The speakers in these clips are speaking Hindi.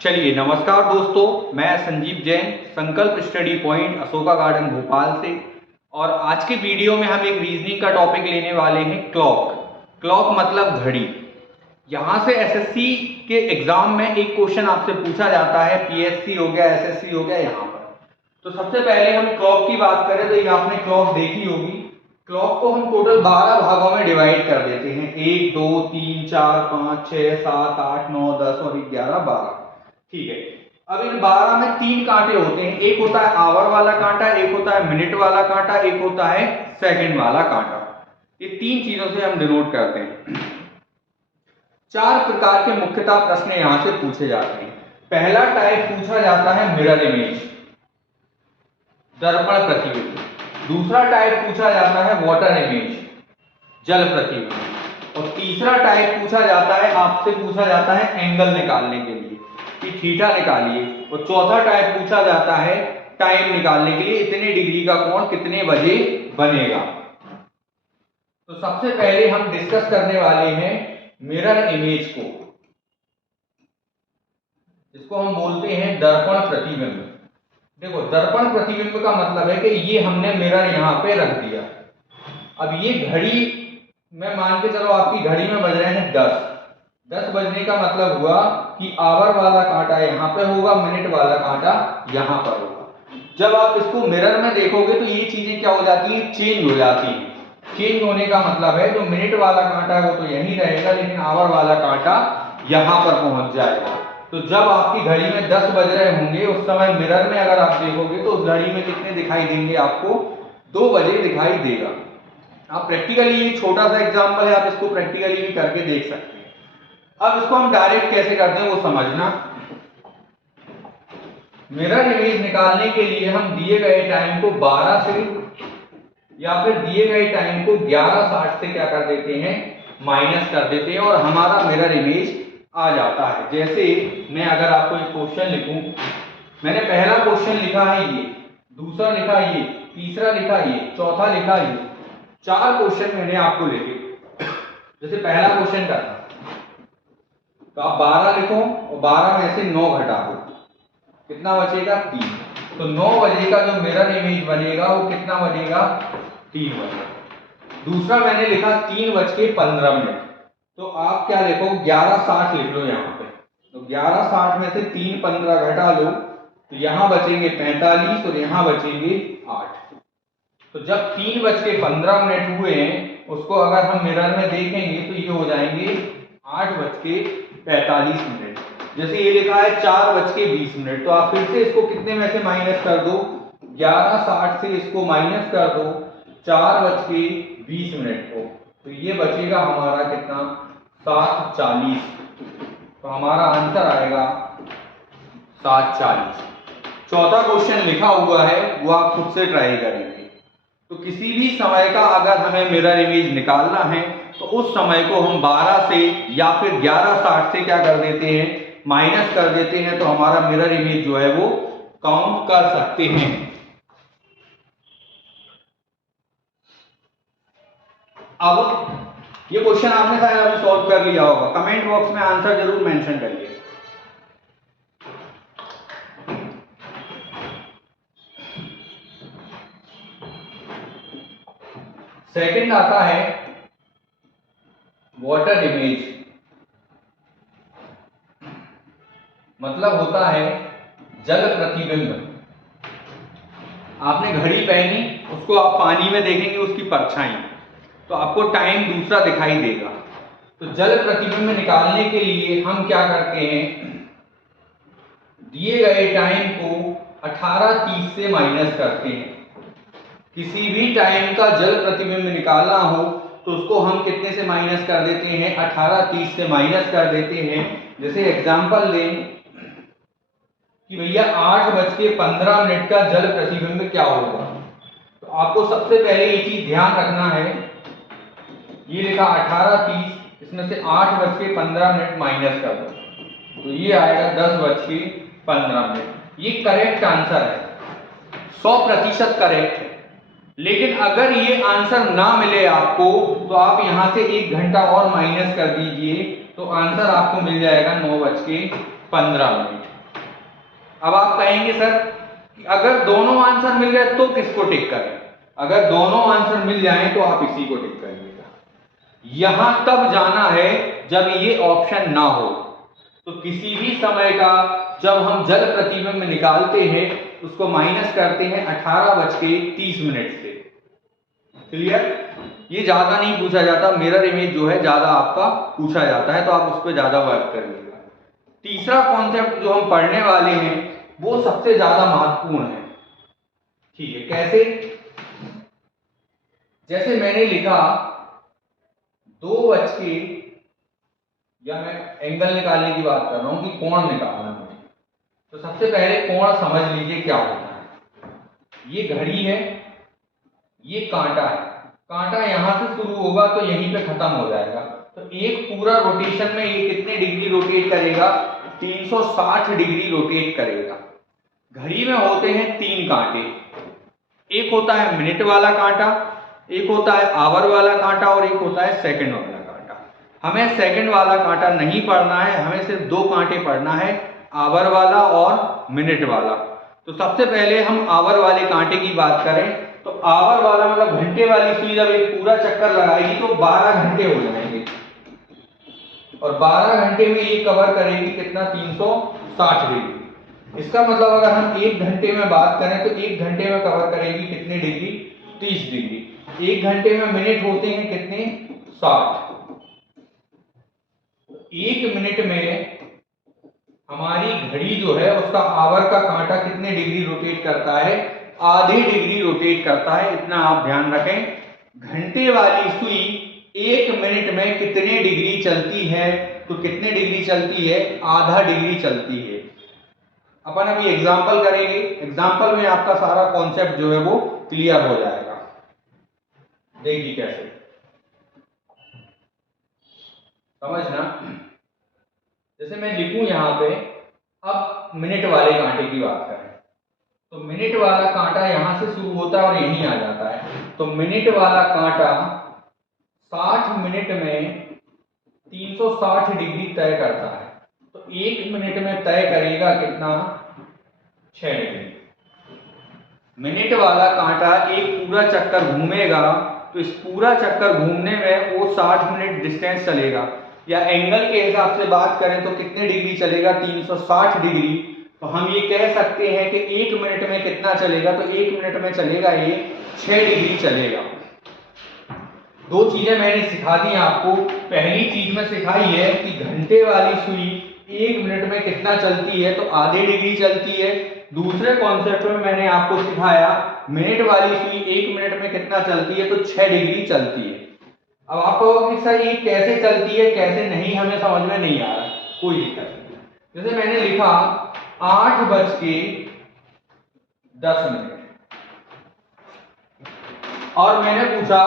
चलिए नमस्कार दोस्तों, मैं संजीव जैन संकल्प study point Ashoka garden Bhopal से। और आज के वीडियो में हम एक रीजनिंग का टॉपिक लेने वाले हैं क्लॉक। क्लॉक मतलब घड़ी। यहाँ से एसएससी के एग्जाम में एक क्वेश्चन आपसे पूछा जाता है, पीएससी हो गया, एसएससी हो गया यहाँ पर। तो सबसे पहले हम क्लॉक की बात करें तो ये आपने क्लॉक देखी होगी। क्लॉक को हम टोटल 12 भागों में डिवाइड कर देते हैं, 1 2 3 4 5 6 7 8 9 10 और 11 12। ठीक है। अब इन 12 में 3 कांटे होते हैं, एक होता है आवर वाला कांटा, एक होता है मिनट वाला कांटा, एक होता है सेकंड वाला कांटा। ये 3 चीजों से हम डिनोट करते हैं। 4 प्रकार के मुख्यतः प्रश्न यहां से पूछे जाते हैं। पहला टाइप पूछा जाता है मिरर इमेज, दर्पण प्रतिबिंब। दूसरा टाइप पूछा जाता है वाटर इमेज, जल प्रतिबिंब। और तीसरा टाइप पूछा जाता है, आपसे पूछा जाता है एंगल निकालने के लिए कि थीटा निकालिए। और चौथा टाइप पूछा जाता है टाइम निकालने के लिए, इतने डिग्री का कोण कितने बजे बनेगा। तो सबसे पहले हम डिस्कस करने वाले हैं मिरर इमेज को, जिसको हम बोलते हैं दर्पण प्रतिबिंब। देखो, दर्पण प्रतिबिंब का मतलब है कि ये हमने मिरर यहां पे रख दिया। अब ये घड़ी में मान के चलो आपकी घड़ी में बज रहे हैं 10 बजने का मतलब हुआ कि आवर वाला कांटा यहाँ पे होगा, मिनट वाला कांटा यहाँ पर होगा। जब आप इसको मिरर में देखोगे तो ये चीजें क्या हो जाती है, चेंज हो जाती है। चेंज होने का मतलब है जो मिनट वाला कांटा है वो तो यहीं रहेगा, लेकिन आवर वाला कांटा यहाँ पर पहुंच जाएगा। तो जब आपकी घड़ी में 10 बज रहे होंगे उस समय मिरर में अगर आप देखोगे तो उस घड़ी में कितने दिखाई देंगे, आपको 2 बजे दिखाई देगा। आप प्रैक्टिकली, ये छोटा सा एग्जांपल है, आप इसको प्रैक्टिकली भी करके देख सकते हैं। अब इसको हम डायरेक्ट कैसे करते हैं वो समझना। मिरर इमेज निकालने के लिए हम दिए गए टाइम को 12 से या फिर दिए गए टाइम को 11:60 से क्या कर देते हैं, माइनस कर देते हैं और हमारा मिरर इमेज आ जाता है। जैसे मैं अगर आपको एक क्वेश्चन लिखूं, मैंने पहला क्वेश्चन लिखा है ये, दूसरा लिखा ये, तीसरा लिखा ये, चौथा लिखा ये, 4 क्वेश्चन मैंने आपको लिखे। जैसे पहला क्वेश्चन करना तो आप 12 लिखो और 12 में से 9 घटा दो, कितना बचेगा, 3। तो 9 बजे का जो मिरर इमेज बनेगा वो कितना बनेगा, 3 बजे। दूसरा मैंने लिखा 3:15, तो आप क्या लिखो, 11:60 लिख लो यहाँ पे। तो 11:60 में से 3:15 घटा लो तो यहाँ बचेंगे 45 और यहाँ बचेंगे 8। तो जब 3:15 हुए हैं, उसको अगर हम मिरर में देखेंगे तो ये हो जाएंगे 8:45। जैसे ये लिखा है 4:20, तो आप फिर से इसको कितने में से माइनस कर दो, 11:60 से इसको माइनस कर दो 4:20 को, तो ये बचेगा हमारा कितना, 7:40। तो हमारा आंसर आएगा 7:40। चौथा क्वेश्चन लिखा हुआ है वो आप खुद से ट्राई करेंगे। तो किसी भी समय का अगर हमें मिरर इमेज निकालना है तो उस समय को हम 12 से या फिर 11:60 से क्या कर देते हैं, माइनस कर देते हैं, तो हमारा मिरर इमेज जो है वो काउंट कर सकते हैं। अब ये क्वेश्चन आपने शायद अभी सॉल्व कर लिया होगा, कमेंट बॉक्स में आंसर जरूर मेंशन करिए। सेकंड आता है वाटर इमेज, मतलब होता है जल प्रतिबिंब। आपने घड़ी पहनी, उसको आप पानी में देखेंगे, उसकी परछाई, तो आपको टाइम दूसरा दिखाई देगा। तो जल प्रतिबिंब निकालने के लिए हम क्या करते हैं, दिए गए टाइम को 18:30 से माइनस करते हैं। किसी भी टाइम का जल प्रतिबिंब निकालना हो तो उसको हम कितने से माइनस कर देते हैं, 18:30 से माइनस कर देते हैं। जैसे एग्जांपल लें कि भैया 8:15 का जल प्रतिबिंब क्या होगा, तो आपको सबसे पहले ये चीज ध्यान रखना है, ये लिखा 18:30, इसमें से 8:15 माइनस कर दो तो ये आएगा 10:15। ये करेक्ट आंसर है, 100% करेक्ट है। लेकिन अगर ये आंसर ना मिले आपको तो आप यहां से 1 घंटा और माइनस कर दीजिए, तो आंसर आपको मिल जाएगा 9:15। अब आप कहेंगे सर कि अगर दोनों आंसर मिल गए तो किसको टिक करें? अगर दोनों आंसर मिल जाएं तो आप इसी को टिक करिएगा। यहां तब जाना है जब ये ऑप्शन ना हो। तो किसी भी समय का जब हम जल प्रतिबिंब निकालते हैं उसको माइनस करते हैं 18:30 से। क्लियर? ये ज्यादा नहीं पूछा जाता, मिरर इमेज जो है ज्यादा आपका पूछा जाता है, तो आप उस पर ज्यादा वर्क करिएगा। तीसरा कॉन्सेप्ट जो हम पढ़ने वाले हैं वो सबसे ज्यादा महत्वपूर्ण है। ठीक है, कैसे? जैसे मैंने लिखा 2 बज के, या मैं एंगल निकालने की बात कर रहा हूं कि कोण निकालना है, तो सबसे पहले कोण समझ लीजिए क्या होता है। ये घड़ी है, ये कांटा है, कांटा यहां से शुरू होगा तो यहीं पे खत्म हो जाएगा। तो एक पूरा रोटेशन में ये कितने डिग्री रोटेट करेगा? 360 डिग्री रोटेट करेगा। घड़ी में होते हैं 3 कांटे, एक होता है मिनट वाला कांटा, एक होता है आवर वाला कांटा और एक होता है सेकंड वाला कांटा। हमें सेकंड वाला कांटा नहीं पढ़ना है, हमें सिर्फ 2 कांटे पढ़ना है, आवर वाला और मिनट वाला। तो सबसे पहले हम आवर वाले कांटे की बात करें तो आवर वाला मतलब घंटे वाली सुई जब एक पूरा चक्कर लगाएगी तो 12 घंटे हो जाएंगे, और 12 घंटे में ये कवर करेगी कितना? 360 डिग्री। इसका मतलब अगर हम 1 घंटे में बात करें तो 1 घंटे में कवर करेगी कितने डिग्री? 30 डिग्री। 1 घंटे में मिनट होते हैं कितने? 60। 1 मिनट में हमारी घड़ी जो है उसका आवर का कांटा कितने डिग्री रोटेट करता है? आधे डिग्री रोटेट करता है, इतना आप ध्यान रखें। घंटे वाली सुई 1 मिनट में कितने डिग्री चलती है? तो कितने डिग्री चलती है? आधा डिग्री चलती है। अपन अभी एग्जाम्पल करेंगे, एग्जाम्पल में आपका सारा कॉन्सेप्ट जो है वो क्लियर हो जाएगा। देखिए कैसे समझना। जैसे मैं लिखूं यहां पे, अब मिनट वाले कांटे की बात करें तो मिनट वाला कांटा यहां से शुरू होता है और यहीं आ जाता है। तो मिनट वाला कांटा 60 मिनट में 360 डिग्री तय करता है। तो 1 मिनट में तय करेगा कितना? 6 डिग्री। मिनट वाला कांटा एक पूरा चक्कर घूमेगा, तो इस पूरा चक्कर घूमने में वो 60 मिनट डिस्टेंस चलेगा, या एंगल के हिसाब से बात करें तो कितने डिग्री चलेगा? 360 डिग्री। तो हम ये कह सकते हैं कि 1 मिनट में कितना चलेगा? तो 1 मिनट में चलेगा ये 6 डिग्री चलेगा। 2 चीजें मैंने सिखा दी आपको। पहली चीज में सिखाई है कि घंटे वाली सुई 1 मिनट में कितना चलती है? तो आधे डिग्री चलती है। दूसरे कॉन्सेप्ट में मैंने आपको सिखाया मिनट वाली सुई 1 मिनट में कितना चलती है? तो 6 डिग्री चलती है। अब आप कहोगे कि सर ये कैसे चलती है, कैसे नहीं, हमें समझ में नहीं आ रहा। कोई दिक्कत नहीं। जैसे मैंने लिखा 8:10 और मैंने पूछा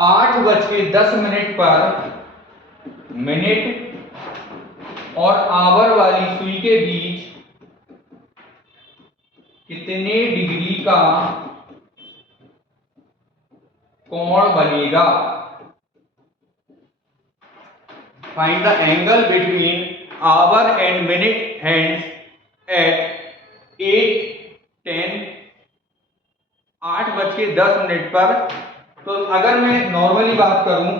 8:10 पर मिनट और आवर वाली सुई के बीच कितने डिग्री का कोण बनेगा? Find the angle between our and minute hands eight 8:10 पर। तो अगर मैं नॉर्मली बात करूं,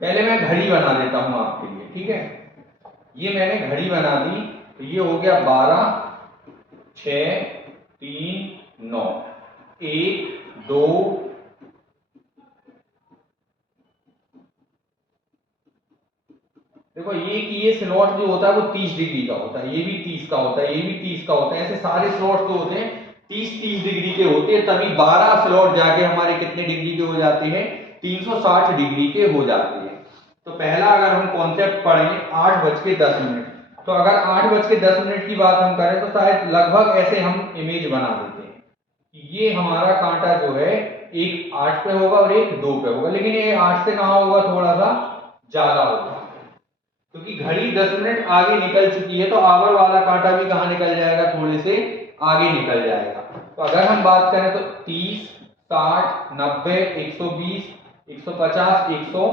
पहले मैं घड़ी बना देता हूं आपके लिए, ठीक है? ये मैंने घड़ी बना दी, तो ये हो गया 12, 6, 3, 9, 1, 2, देखो ये कि ये स्लॉट जो होता है वो 30 डिग्री का होता है, ये भी 30 का होता है, ये भी 30 का होता है। ऐसे सारे स्लॉट जो होते हैं 30-30 डिग्री के होते हैं, तभी 12 स्लॉट जाके हमारे कितने डिग्री के हो जाते हैं? 360 डिग्री के हो जाते हैं। तो पहला अगर हम कॉन्सेप्ट पढ़ें 8:10, तो अगर 8:10 की बात हम करें तो शायद लगभग ऐसे हम इमेज बना देते हैं कि ये हमारा कांटा जो है एक 8 पे होगा और एक 2 पे होगा, लेकिन ये 8 से कहाँ होगा? थोड़ा सा ज्यादा होगा, क्योंकि घड़ी 10 मिनट आगे निकल चुकी है। तो आवर वाला कांटा भी कहां निकल जाएगा? थोड़े से आगे निकल जाएगा। तो अगर हम बात करें तो 30, 60, 90, 120, 150, 180।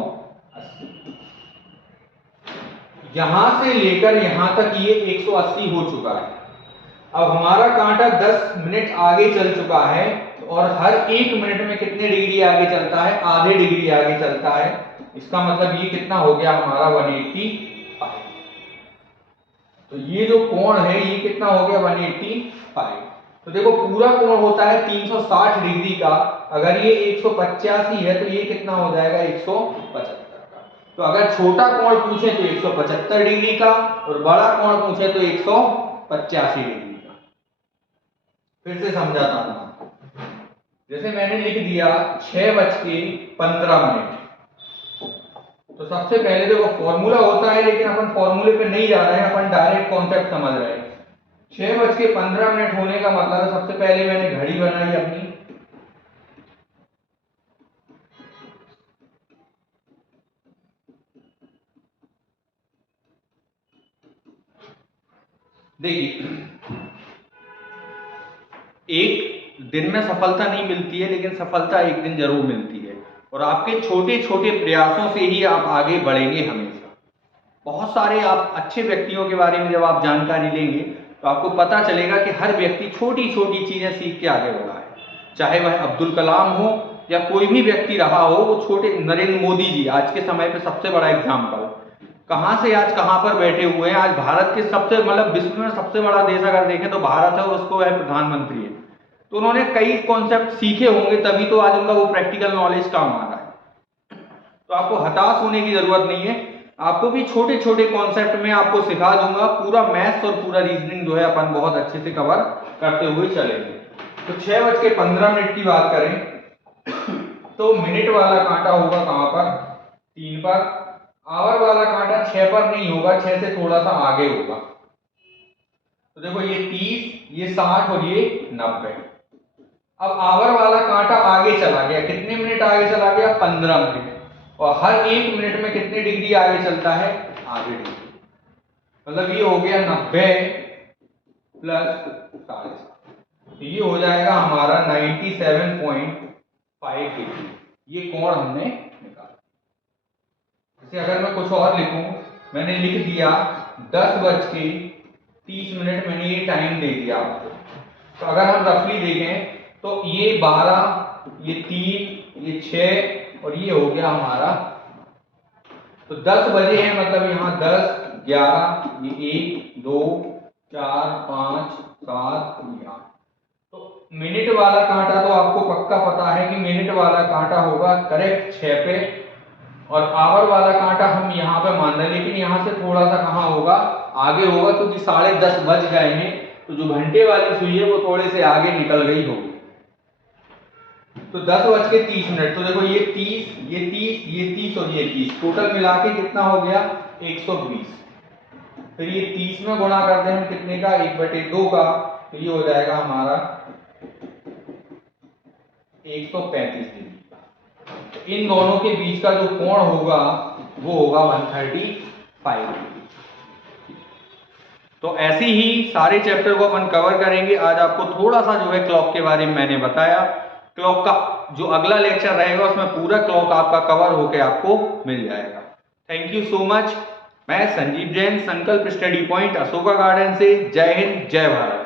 यहां से लेकर यहां तक ये 180 हो चुका है। अब हमारा कांटा 10 मिनट आगे चल चुका है और हर 1 मिनट में कितने डिग्री आगे चलता है? आधे डिग्री आगे चलता है। इसका मतलब ये कितना हो गया हमारा 185। तो ये जो कोण है ये कितना हो गया 185। तो देखो पूरा कोण होता है 360 डिग्री का, अगर ये 185 है तो ये कितना हो जाएगा 175 का। तो अगर छोटा कोण पूछे तो 175 डिग्री का और बड़ा कोण पूछे तो 185 डिग्री का। फिर से समझाता हूं, जैसे मैंने लिख दिया 6:15। तो सबसे पहले देखो फॉर्मूला होता है, लेकिन अपन फॉर्मूले पे नहीं जा रहे हैं, अपन डायरेक्ट कॉन्सेप्ट समझ रहे हैं। 6:15 होने का मतलब है सबसे पहले मैंने घड़ी बनाई अपनी, देखिए एक दिन में सफलता नहीं मिलती है, लेकिन सफलता एक दिन जरूर मिलती है और आपके छोटे छोटे प्रयासों से ही आप आगे बढ़ेंगे हमेशा। बहुत सारे आप अच्छे व्यक्तियों के बारे में जब आप जानकारी लेंगे तो आपको पता चलेगा कि हर व्यक्ति छोटी छोटी चीजें सीख के आगे बढ़ा है, चाहे वह अब्दुल कलाम हो या कोई भी व्यक्ति रहा हो। वो छोटे नरेंद्र मोदी जी आज के समय पे सबसे बड़ा एग्जाम्पल, कहां से आज कहां पर बैठे हुए हैं। आज भारत के सबसे मतलब विश्व में सबसे बड़ा देश अगर देखें तो भारत है और उसको वह प्रधानमंत्री है। तो उन्होंने कई कॉन्सेप्ट सीखे होंगे, तभी तो आज उनका वो प्रैक्टिकल नॉलेज काम आ रहा है। तो आपको हताश होने की जरूरत नहीं है, आपको भी छोटे छोटे कॉन्सेप्ट में आपको सिखा दूंगा। पूरा मैथ्स और पूरा रीजनिंग जो है अपन बहुत अच्छे से कवर करते हुए चलेंगे। तो 6:15 की बात करें तो मिनट वाला कांटा होगा कहां पर? 3 पर। आवर वाला कांटा 6 पर नहीं होगा, 6 से थोड़ा सा आगे होगा। तो देखो ये 30, ये 60 और ये 90। अब आवर वाला कांटा आगे चला गया, कितने मिनट आगे चला गया? 15 मिनट। और हर 1 मिनट में कितने डिग्री आगे चलता है? आधे डिग्री। मतलब ये हो गया 90 प्लस 7.5, तो ये हो जाएगा हमारा 97.5 डिग्री। ये कोण हमने निकाला। जैसे अगर मैं कुछ और लिखूं, मैंने लिख दिया 10:30, मैंने ये टाइम दे दिया आपको। तो अगर हम रफली देखें तो ये 12, ये 3, ये 6 और ये हो गया हमारा। तो 10 बजे हैं, मतलब यहाँ 10, 11, ये 1, 2, 4, 5, 7, 8। तो मिनट वाला कांटा तो आपको पक्का पता है कि मिनट वाला कांटा होगा करेक्ट 6 पे, और आवर वाला कांटा हम यहाँ पे मान रहे हैं, लेकिन यहाँ से थोड़ा सा कहाँ होगा? आगे होगा, क्योंकि 10:30 बज गए हैं। तो जो घंटे वाली सुई है वो थोड़े से आगे निकल गई होगी। तो 10:30। तो देखो ये 30, ये 30, ये 30 और ये 30, टोटल मिला के कितना हो गया? 120। फिर ये 30 में गुणा करते हैं हम कितने का? 1/2 का। तो ये हो जाएगा हमारा 135 डिग्री। तो इन दोनों के बीच का जो कोण होगा वो होगा 135 डिग्री। तो ऐसे ही सारे चैप्टर को अपन कवर करेंगे। आज आपको थोड़ा सा जो है क्लॉक के बारे में मैंने बताया। क्लॉक का जो अगला लेक्चर रहेगा उसमें पूरा क्लॉक आपका कवर होके आपको मिल जाएगा। Thank you so much. मैं संजीव जैन, संकल्प स्टडी पॉइंट, अशोका गार्डन से। जय हिंद, जय भारत।